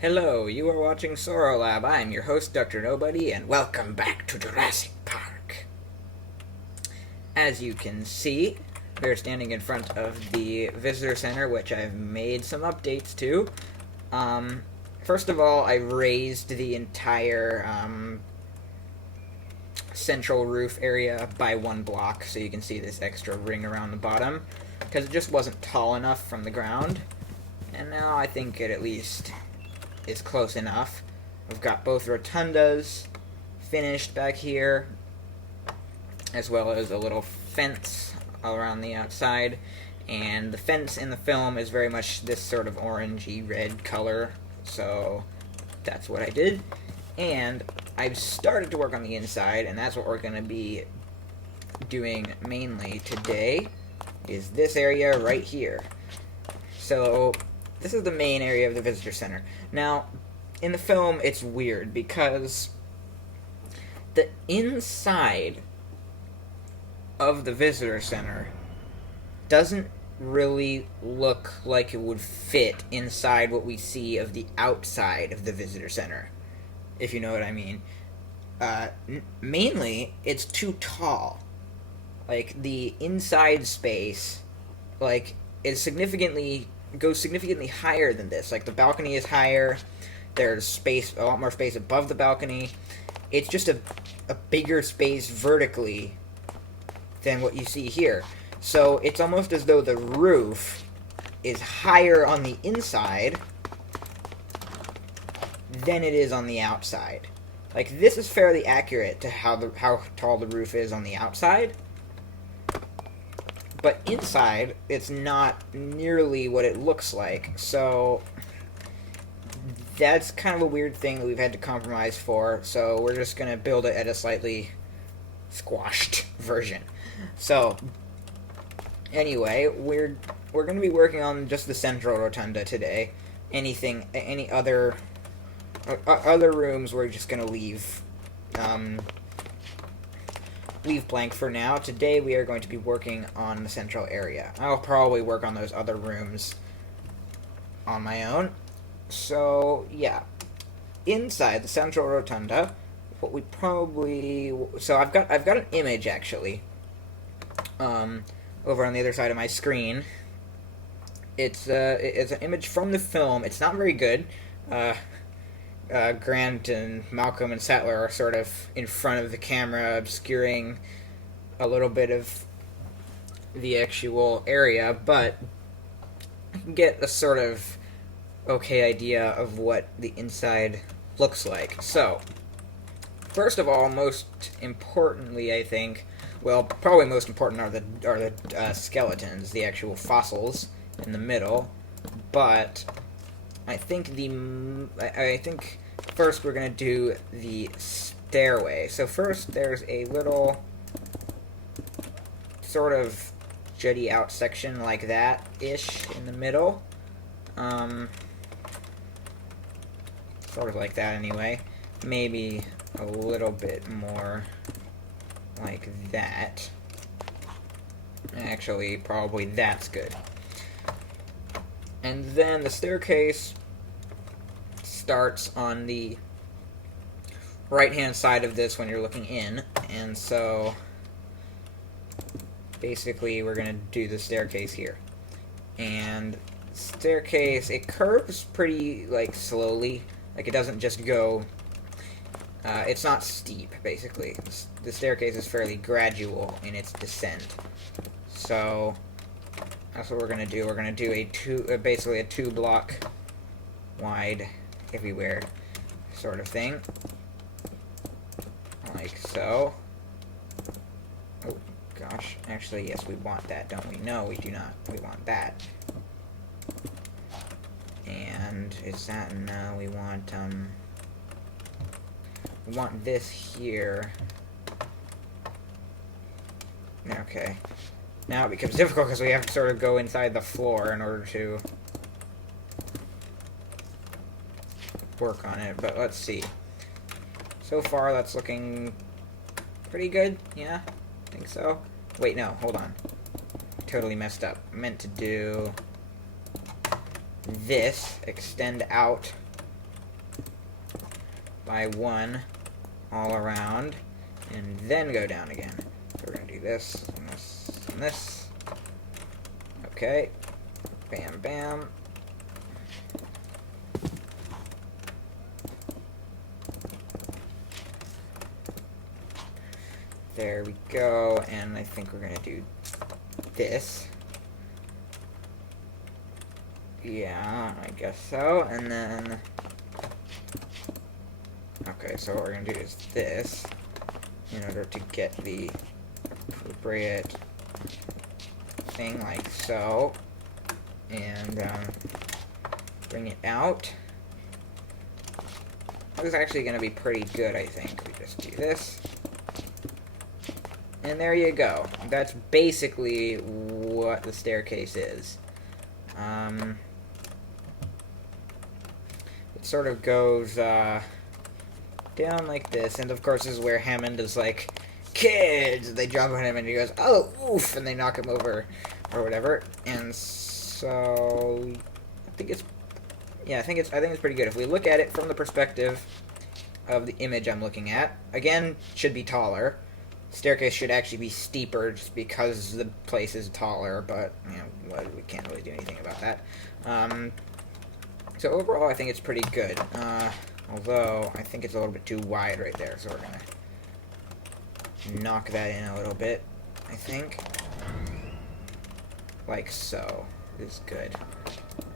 Hello, you are watching Soro Lab. I'm your host, Dr. Nobody, and welcome back to Jurassic Park. As you can see, we're standing in front of the visitor center, which I've made some updates to. First of all, I raised the entire central roof area by 1 block, so you can see this extra ring around the bottom, because it just wasn't tall enough from the ground. And now I think it at least is close enough. We've got both rotundas finished back here, as well as a little fence around the outside. And the fence in the film is very much this sort of orangey red color, so that's what I did. And I've started to work on the inside, and that's what we're going to be doing mainly today, is this area right here. So this is the main area of the visitor center. Now, in the film, it's weird because the inside of the visitor center doesn't really look like it would fit inside what we see of the outside of the visitor center, if you know what I mean. Mainly, it's too tall. Like, the inside space, like, is goes significantly higher than this. Like, the balcony is higher, there's space, a lot more space above the balcony. It's just a bigger space vertically than what you see here. So it's almost as though the roof is higher on the inside than it is on the outside. Like, this is fairly accurate to how tall the roof is on the outside. But inside, it's not nearly what it looks like. So that's kind of a weird thing that we've had to compromise for. So we're just going to build it at a slightly squashed version. So anyway, we're going to be working on just the central rotunda today. Any other rooms we're just going to leave blank for now. Today we are going to be working on the central area. I'll probably work on those other rooms on my own. So yeah, inside the central rotunda, what we probably I've got an image actually over on the other side of my screen. It's an image from the film. It's not very good. Grant and Malcolm and Sattler are sort of in front of the camera, obscuring a little bit of the actual area, but I can get a sort of okay idea of what the inside looks like. So, first of all, most importantly, I think, well, probably most important are the skeletons, the actual fossils in the middle, but I think first we're going to do the stairway. So first there's a little sort of jutty out section like that-ish in the middle. Sort of like that anyway. Maybe a little bit more like that. Actually, probably that's good. And then the staircase starts on the right-hand side of this when you're looking in, and so basically we're going to do the staircase here. And staircase, it curves pretty, like, slowly. Like, it doesn't just go, it's not steep, basically. The staircase is fairly gradual in its descent. So that's what we're going to do. We're going to do basically a 2-block wide everywhere sort of thing, like so. Oh gosh, actually yes, we want that, don't we? No, we do not. We want that. And is that, no, we want this here. Okay, now it becomes difficult because we have to sort of go inside the floor in order to work on it, but let's see. So far, that's looking pretty good. Yeah, I think so. Wait, no, hold on. Totally messed up. I meant to do this, extend out by 1 all around, and then go down again. So we're going to do this, and this, and this. Okay. Bam, bam. There we go, and I think we're going to do this. Yeah, I guess so, and then... Okay, so what we're going to do is this, in order to get the appropriate thing, like so, and bring it out. This is actually going to be pretty good, I think. We just do this. And there you go. That's basically what the staircase is. It sort of goes down like this, and of course this is where Hammond is like, kids! They jump on him and he goes, oh, oof! And they knock him over, or whatever. And so, I think it's pretty good. If we look at it from the perspective of the image I'm looking at, again, should be taller. Staircase should actually be steeper just because the place is taller, but, you know, we can't really do anything about that. So overall, I think it's pretty good. Although, I think it's a little bit too wide right there, so we're going to knock that in a little bit, I think. Like so. This is good.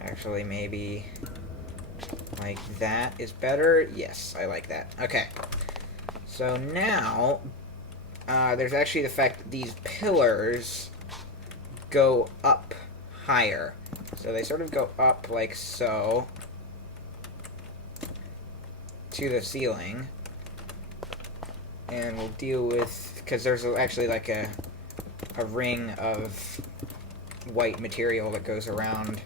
Actually, maybe like that is better. Yes, I like that. Okay. So now... there's actually the fact that these pillars go up higher. So they sort of go up like so to the ceiling. And we'll deal with... because there's actually like a ring of white material that goes around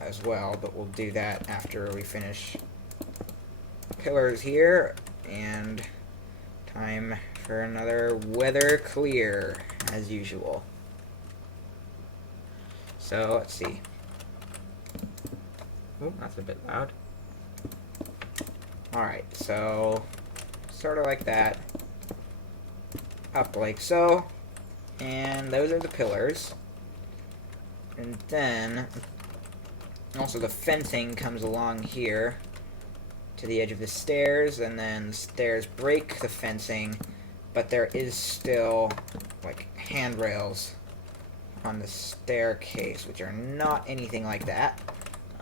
as well. But we'll do that after we finish pillars here. And... time for another weather clear, as usual. So, let's see. Oh, that's a bit loud. Alright, so, sort of like that. Up like so. And those are the pillars. And then, also the fencing comes along here to the edge of the stairs, and then the stairs break the fencing, but there is still like handrails on the staircase, which are not anything like that.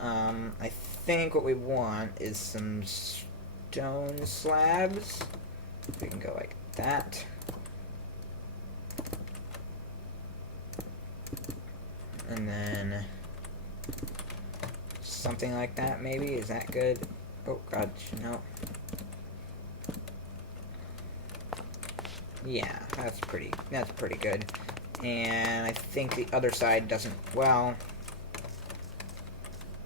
I think what we want is some stone slabs. We can go like that. And then something like that, maybe. Is that good? Oh god, no. Yeah, that's pretty good. And I think the other side doesn't, well,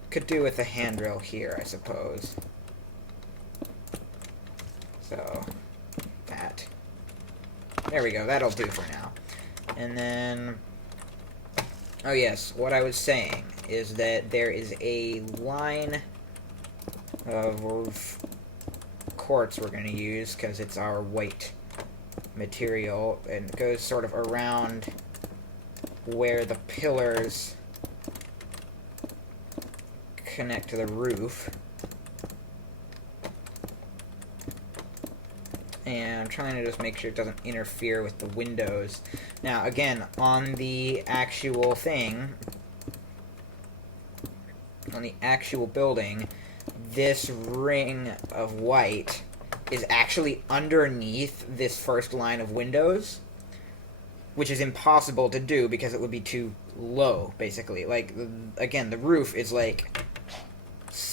could do with a handrail here, I suppose. So, that. There we go, that'll do for now. And then, oh yes, what I was saying is that there is a line of quartz we're going to use because it's our white material, and it goes sort of around where the pillars connect to the roof. And I'm trying to just make sure it doesn't interfere with the windows. Now, again, on the actual thing, on the actual building, this ring of white is actually underneath this first line of windows, which is impossible to do because it would be too low, basically. Like, again, the roof is like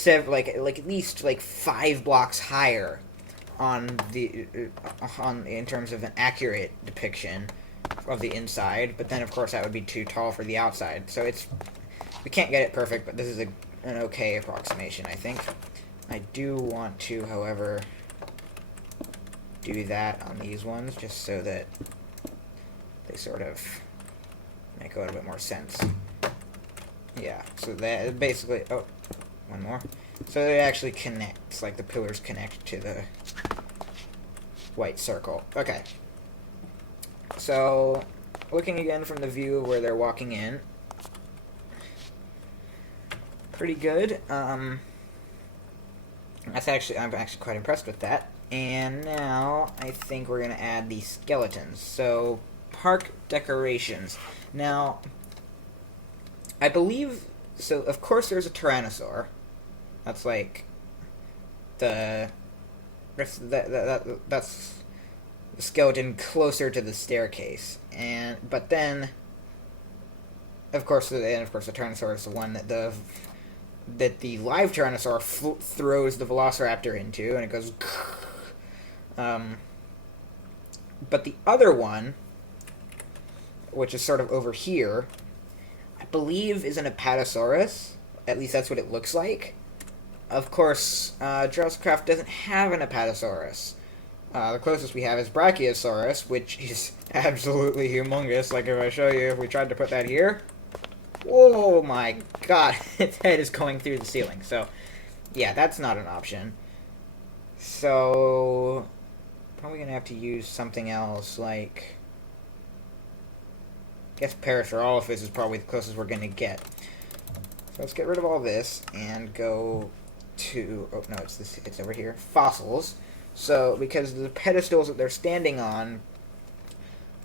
at least like 5 blocks higher on the in terms of an accurate depiction of the inside, but then of course that would be too tall for the outside. So we can't get it perfect, but this is an okay approximation, I think. I do want to, however, do that on these ones just so that they sort of make a little bit more sense. Yeah, so that basically, oh, one more. So it actually connects, like the pillars connect to the white circle. Okay. So, looking again from the view of where they're walking in, pretty good. I'm actually quite impressed with that. And now I think we're gonna add the skeletons. So, park decorations. Now, I believe, so of course there's a Tyrannosaur. That's like that's the skeleton closer to the staircase, but then of course the Tyrannosaur is the one that the live Tyrannosaur throws the Velociraptor into, and it goes. But the other one, which is sort of over here, I believe is an Apatosaurus. At least that's what it looks like. Of course, Jurassicraft doesn't have an Apatosaurus. The closest we have is Brachiosaurus, which is absolutely humongous. Like if I show you, if we tried to put that here, oh my god, its head is going through the ceiling. So, yeah, that's not an option. So, probably gonna have to use something else, like, I guess Parasaurolophus is probably the closest we're gonna get. So let's get rid of all this and go to, oh no, it's over here, fossils. So, because the pedestals that they're standing on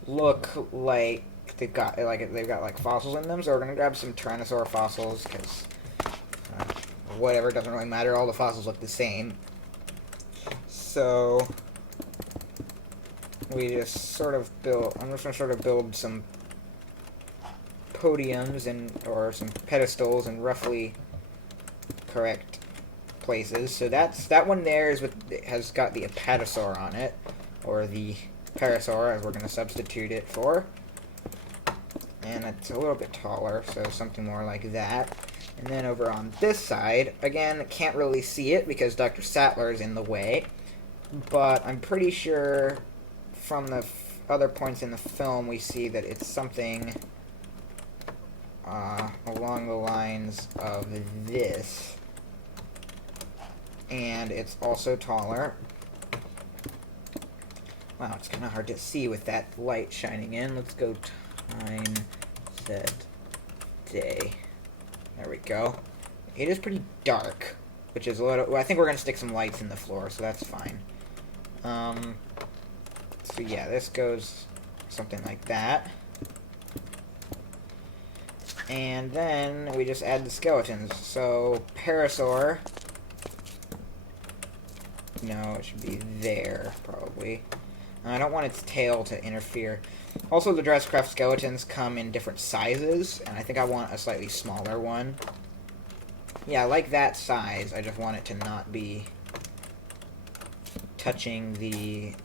look like they've got like fossils in them, so we're gonna grab some Tyrannosaur fossils, because whatever, it doesn't really matter, all the fossils look the same. So we just sort of I'm just gonna sort of build some podiums or some pedestals in roughly correct places. So that one there has got the Apatosaur on it, or the Parasaur, as we're going to substitute it for. And it's a little bit taller, so something more like that. And then over on this side, again, can't really see it because Dr. Sattler is in the way, but I'm pretty sure from the other points in the film we see that it's something along the lines of this. And it's also taller. Wow, it's kind of hard to see with that light shining in. Let's go time, set, day. There we go. It is pretty dark, which is a little... Well, I think we're going to stick some lights in the floor, so that's fine. So yeah, this goes something like that. And then we just add the skeletons. So, Parasaur... No, it should be there, probably. I don't want its tail to interfere. Also, the Jurassicraft skeletons come in different sizes, and I think I want a slightly smaller one. Yeah, I like that size. I just want it to not be touching the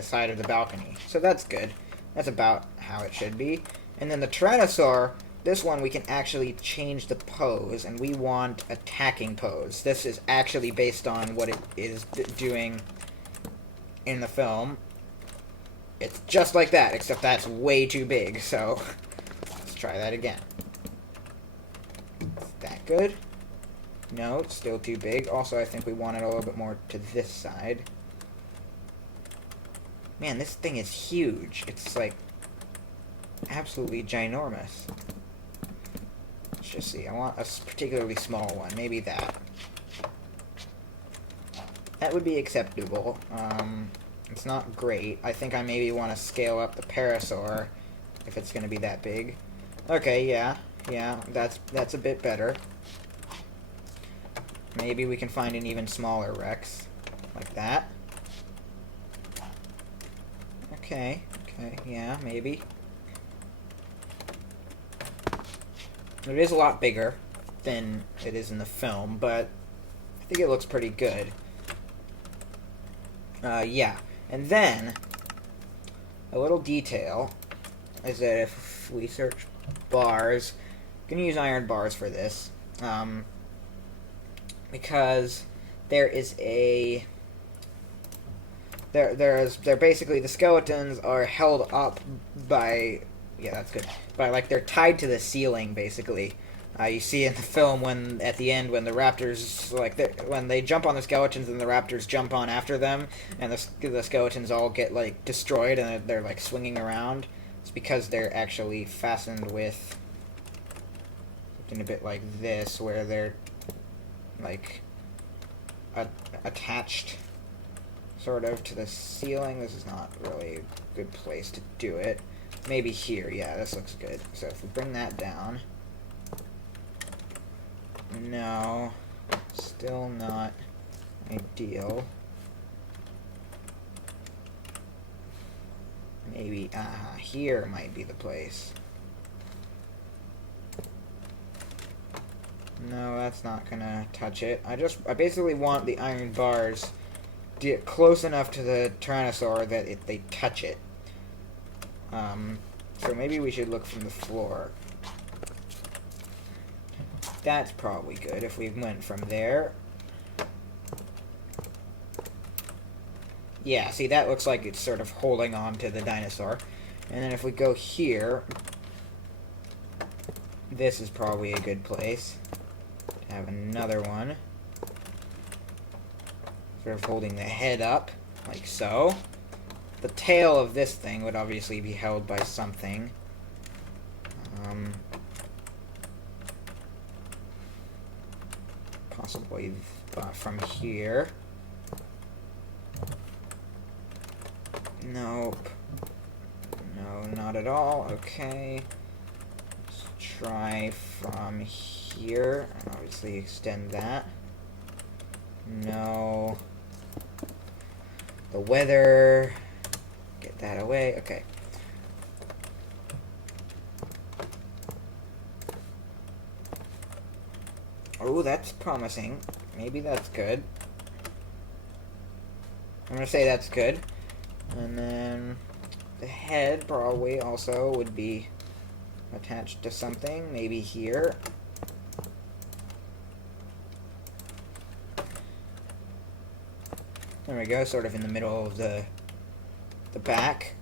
side of the balcony. So that's good. That's about how it should be. And then the Tyrannosaur, this one we can actually change the pose, and we want attacking pose. This is actually based on what it is doing in the film. It's just like that, except that's way too big, so let's try that again. Is that good? No, it's still too big. Also, I think we want it a little bit more to this side. Man, this thing is huge. It's like absolutely ginormous. Let's just see. I want a particularly small one. Maybe that. That would be acceptable. It's not great. I think I maybe want to scale up the Parasaur if it's going to be that big. Okay, yeah, that's a bit better. Maybe we can find an even smaller Rex, like that. Okay, yeah, maybe. It is a lot bigger than it is in the film, but I think it looks pretty good. Yeah. And then, a little detail is that if we search bars, I'm going to use iron bars for this, because there is a... They're basically, the skeletons are held up by... Yeah, that's good. By, like, they're tied to the ceiling, basically, You see in the film when at the end when the raptors when they jump on the skeletons and the raptors jump on after them and the skeletons all get like destroyed and they're like swinging around. It's because they're actually fastened with something a bit like this, where they're like attached sort of to the ceiling. This is not really a good place to do it. Maybe here. Yeah, this looks good. So if we bring that down. No, still not ideal. Maybe, here might be the place. No, that's not gonna touch it. I basically want the iron bars to get close enough to the Tyrannosaur that they touch it. So maybe we should look from the floor. That's probably good if we went from there. Yeah, see, that looks like it's sort of holding on to the dinosaur. And then if we go here, this is probably a good place to have another one. Sort of holding the head up, like so. The tail of this thing would obviously be held by something. Possibly from here. Nope. No, not at all. Okay. Let's try from here. And obviously extend that. No. The weather. Get that away. Okay. Oh, that's promising. Maybe that's good. I'm gonna say that's good. And then the head probably also would be attached to something. Maybe here. There we go, sort of in the middle of the back.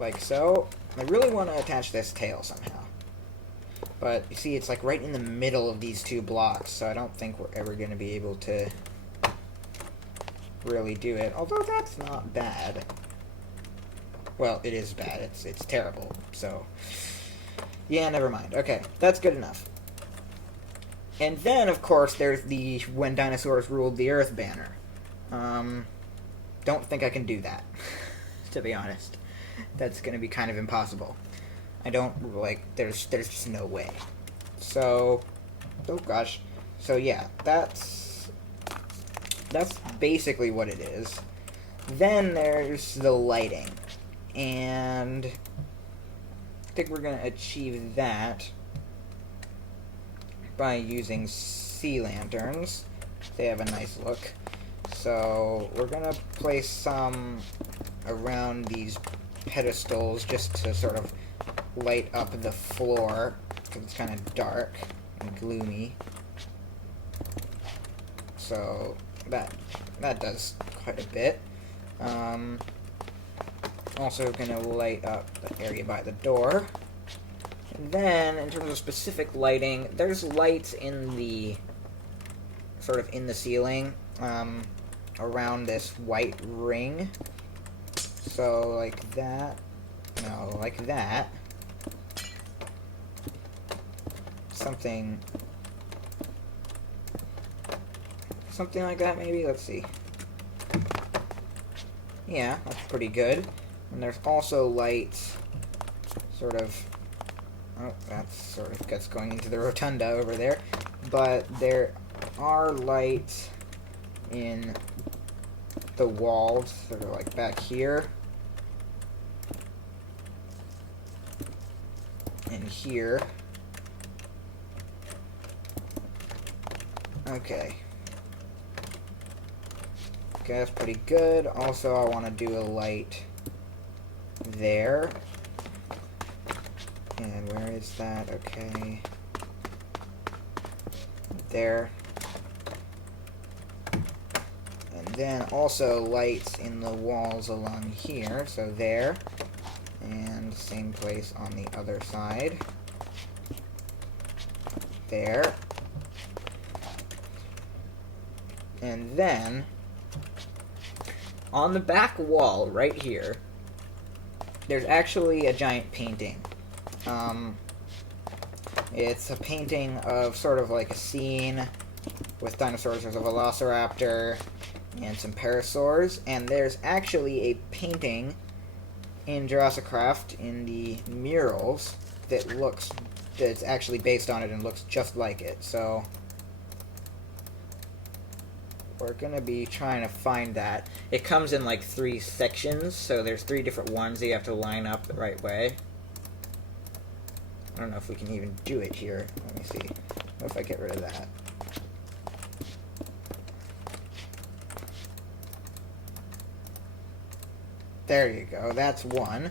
Like so. I really want to attach this tail somehow. But, you see, it's like right in the middle of these two blocks, so I don't think we're ever going to be able to really do it. Although that's not bad. Well, it is bad. It's terrible. So, yeah, never mind. Okay, that's good enough. And then, of course, there's the When Dinosaurs Ruled the Earth banner. Don't think I can do that, to be honest. That's going to be kind of impossible. I don't, like, there's just no way. So, oh gosh. So yeah, that's basically what it is. Then there's the lighting. And I think we're going to achieve that by using sea lanterns. They have a nice look. So we're going to place some around these pedestals just to sort of light up the floor, because it's kind of dark and gloomy. So that does quite a bit. Also gonna light up the area by the door. And then, in terms of specific lighting, there's lights in the sort of in the ceiling around this white ring. So like that. No, like that. Something like that, maybe? Let's see. Yeah, that's pretty good. And there's also lights sort of... Oh, that's sort of gets going into the rotunda over there. But there are lights in the walls, sort of like back here. And here. Okay. Okay, that's pretty good. Also, I want to do a light there. And where is that? Okay. There. And then also lights in the walls along here. So there. And same place on the other side. there. And then, on the back wall, right here, there's actually a giant painting. It's a painting of sort of like a scene with dinosaurs. There's a velociraptor and some parasaurs, and there's actually a painting in Jurassicraft in the murals that's actually based on it and looks just like it. So we're gonna be trying to find that. It comes in like 3 sections, so there's 3 different ones that you have to line up the right way. I don't know if we can even do it here. Let me see. What if I get rid of that? There you go. That's one.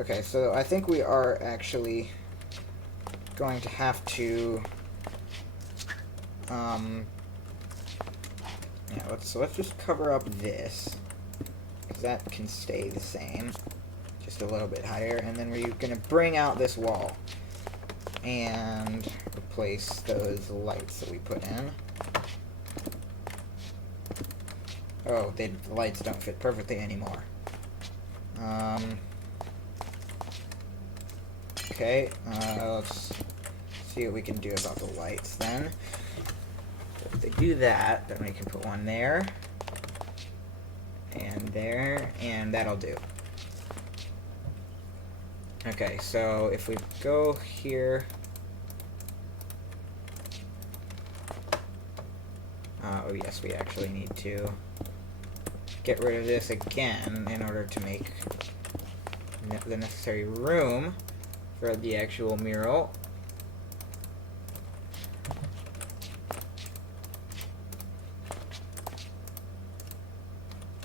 Okay, so I think we are actually going to have to yeah, let's just cover up this, because that can stay the same, just a little bit higher, and then we're going to bring out this wall and replace those lights that we put in. Oh, the lights don't fit perfectly anymore. Okay, let's see what we can do about the lights then. So if they do that, then we can put one there, and that'll do. Okay, so if we go here, oh yes, we actually need to get rid of this again in order to make the necessary room for the actual mural.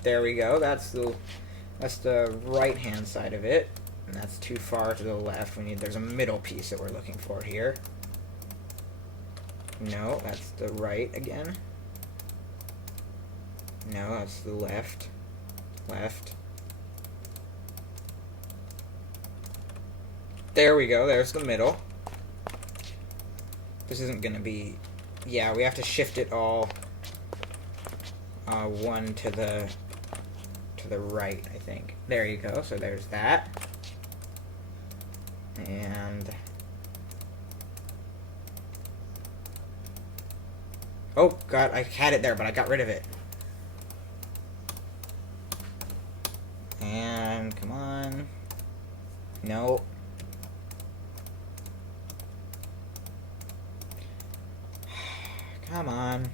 There we go. That's the right hand side of it, and that's too far to the left. There's a middle piece that we're looking for here. No, that's the right again. No, that's the left. Left. There we go. There's the middle. This isn't going to be... Yeah, we have to shift it all one to the right, I think. There you go. So there's that. And... Oh, God, I had it there, but I got rid of it. And, come on. No. Come on.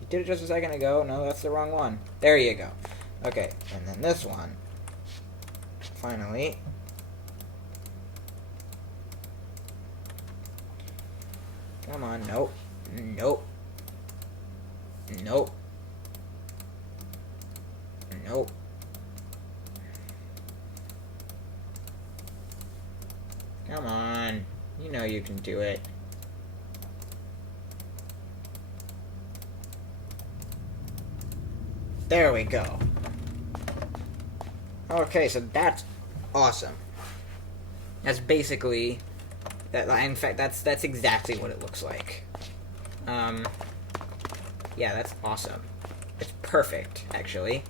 You did it just a second ago. No, that's the wrong one. There you go. Okay, and then this one. Finally. Come on, nope. Nope. Nope. Nope. Come on. You know you can do it. There we go. Okay, so that's awesome. That's basically that. In fact, that's exactly what it looks like. Yeah, that's awesome. It's perfect, actually.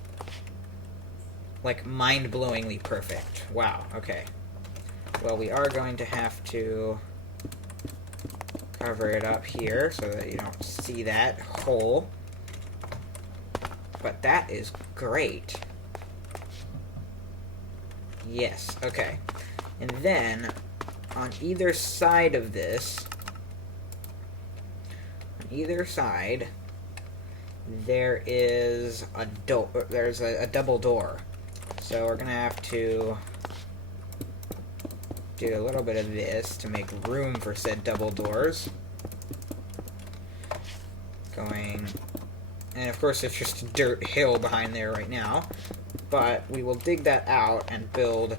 Like, mind-blowingly perfect. Wow, okay. Well, we are going to have to cover it up here so that you don't see that hole. But that is great. Yes, okay. And then, on either side of this, there is a there's a double door. So we're gonna have to do a little bit of this to make room for said double doors. And of course it's just a dirt hill behind there right now, but we will dig that out and build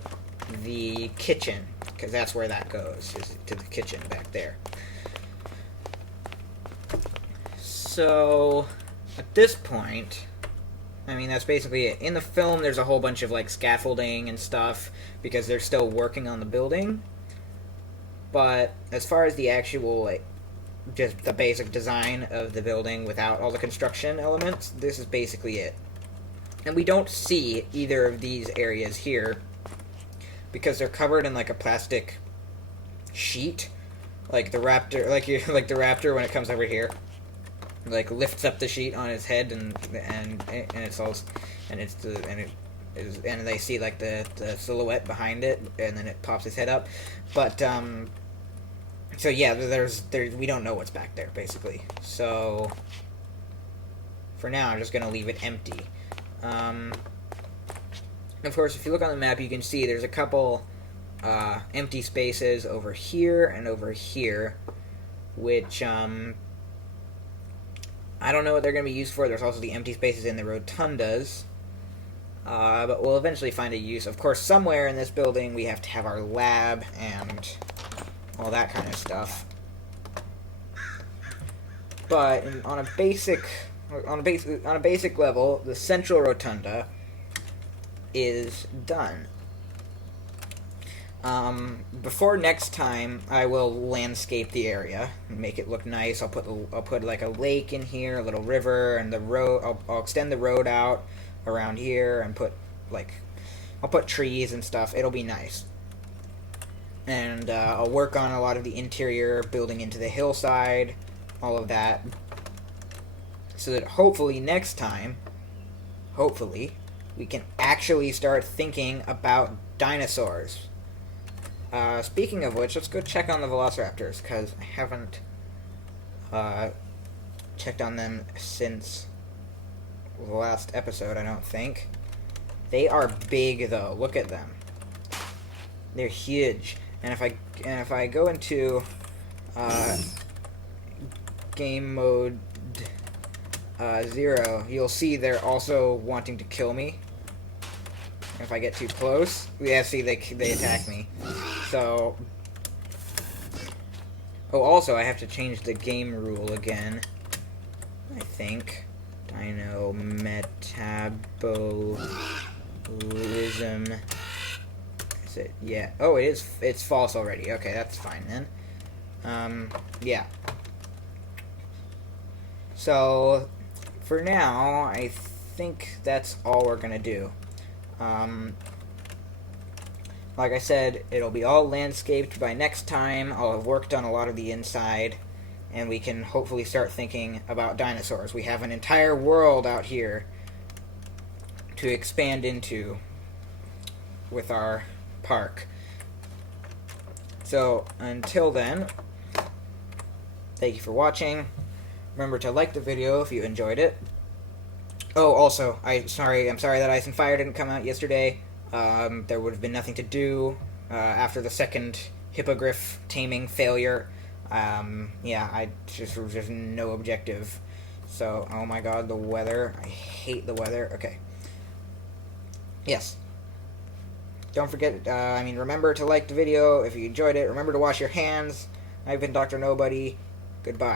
the kitchen, because that's where that goes, is to the kitchen back there. So at this point, I mean, that's basically it. In the film, there's a whole bunch of, like, scaffolding and stuff, because they're still working on the building. But as far as the actual, like, just the basic design of the building without all the construction elements, this is basically it. And we don't see either of these areas here because they're covered in like a plastic sheet, like the raptor, like the raptor when it comes over here, like lifts up the sheet on its head and it's all and it's the and it is and they see like the silhouette behind it and then it pops its head up, but so yeah, there's we don't know what's back there basically. So for now, I'm just gonna leave it empty. Of course, if you look on the map, you can see there's a couple empty spaces over here and over here, which I don't know what they're going to be used for. There's also the empty spaces in the rotundas, but we'll eventually find a use. Of course, somewhere in this building, we have to have our lab and all that kind of stuff. But on a basic level, the central rotunda is done. Before next time, I will landscape the area and make it look nice. I'll put like a lake in here, a little river, and the road. I'll extend the road out around here and I'll put trees and stuff. It'll be nice. And I'll work on a lot of the interior, building into the hillside, all of that, so that hopefully next time, we can actually start thinking about dinosaurs. Speaking of which, let's go check on the velociraptors, because I haven't checked on them since the last episode, I don't think. They are big, though. Look at them. They're huge. And if I go into game mode 0, you'll see they're also wanting to kill me. If I get too close, yeah, see, they attack me. So, oh, also, I have to change the game rule again, I think. Dino metabolism. Is it? Yeah. Oh, it is. It's false already. Okay, that's fine then. Yeah. So, for now, I think that's all we're gonna do. Like I said, it'll be all landscaped by next time. I'll have worked on a lot of the inside, and we can hopefully start thinking about dinosaurs. We have an entire world out here to expand into with our park. So, until then, thank you for watching. Remember to like the video if you enjoyed it. Oh, also, I'm sorry that Ice and Fire didn't come out yesterday. There would have been nothing to do after the second hippogriff taming failure. Yeah, there's no objective. So, oh my god, the weather. I hate the weather. Okay. Yes. Don't forget, remember to like the video if you enjoyed it. Remember to wash your hands. I've been Dr. Nobody. Goodbye.